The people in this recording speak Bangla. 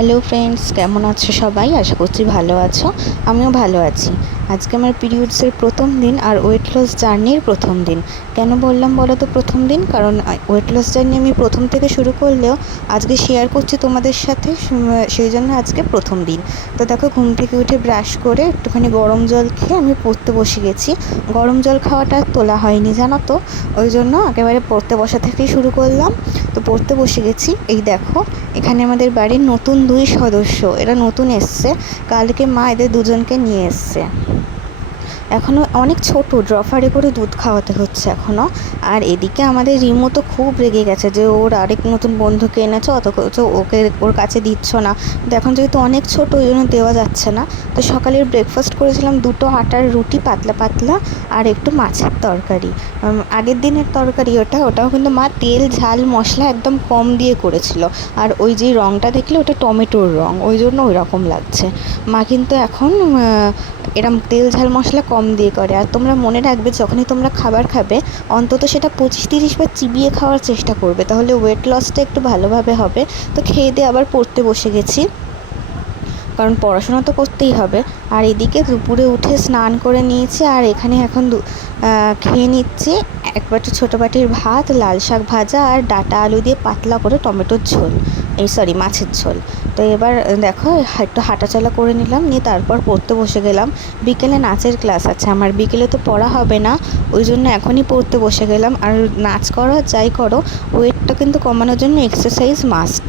হ্যালো ফ্রেন্ডস, কেমন আছো সবাই? আশা করছি ভালো আছো। আমিও ভালো আছি। আজকে আমার পিরিয়ডসের প্রথম দিন আর ওয়েট লস জার্নির প্রথম দিন। কেন বললাম বলো তো প্রথম দিন? কারণ ওয়েট লস জার্নি আমি প্রথম থেকে শুরু করলেও আজকে শেয়ার করছি তোমাদের সাথে, সেই জন্য আজকে প্রথম দিন। তো দেখো, ঘুম থেকে উঠে ব্রাশ করে একটুখানি গরম জল খেয়ে আমি পড়তে বসে গেছি। গরম জল খাওয়াটা তোলা হয়নি জানো তো, ওই জন্য একেবারে পড়তে বসা থেকেই শুরু করলাম। তো পড়তে বসে গেছি। এই দেখো, এখানে আমাদের বাড়ির নতুন 2 সদস্য, এরা নতুন এসছে। কালকে মা এদের দুজনকে নিয়ে এসছে। এখনও অনেক ছোট, ড্রফারে করে দুধ খাওয়াতে হচ্ছে এখনও। আর এদিকে আমাদের রিমো তো খুব রেগে গেছে যে ওর আরেক নতুন বন্ধুকে এনেছো, অথচ ওকে ওর কাছে দিচ্ছ না। কিন্তু এখন যেহেতু অনেক ছোট, ওই জন্য দেওয়া যাচ্ছে না। তো সকালের ব্রেকফাস্ট করেছিলাম 2টো আটার রুটি, পাতলা পাতলা, আর একটু মাছের তরকারি। আগের দিনের তরকারি ওটাও কিন্তু মা তেল ঝাল মশলা একদম কম দিয়ে করেছিল। আর ওই যে রঙটা দেখলে, ওটা টমেটোর রঙ, ওই জন্য ওই রকম লাগছে। মা কিন্তু এখন এরম তেল ঝাল মশলা কম দিয়ে করে। আর তোমরা মনে রাখবে, যখনই তোমরা খাবার খাবে অন্তত সেটা 25-30 বার চিবিয়ে খাওয়ার চেষ্টা করবে, তাহলে ওয়েট লসটা একটু ভালোভাবে হবে। তো খেয়ে দিয়ে আবার পড়তে বসে গেছি, কারণ পড়াশোনা তো করতেই হবে। আর এদিকে দুপুরে উঠে স্নান করে নিয়েছি, আর এখানে এখন খেয়ে নিচ্ছি এক বাটি ছোটো বাটির ভাত, লাল শাক ভাজা, আর ডাঁটা আলু দিয়ে পাতলা করে টমেটোর ঝোল, মাছের ঝোল। তো এবার দেখো, একটু হাঁটাচলা করে নিলাম, নিয়ে তারপর পড়তে বসে গেলাম। বিকেলে নাচের ক্লাস আছে আমার, বিকেলে তো পড়া হবে না, ওই জন্য এখনই পড়তে বসে গেলাম। আর নাচ করো যাই করো, ওয়েটটা কিন্তু কমানোর জন্য এক্সারসাইজ মাস্ট।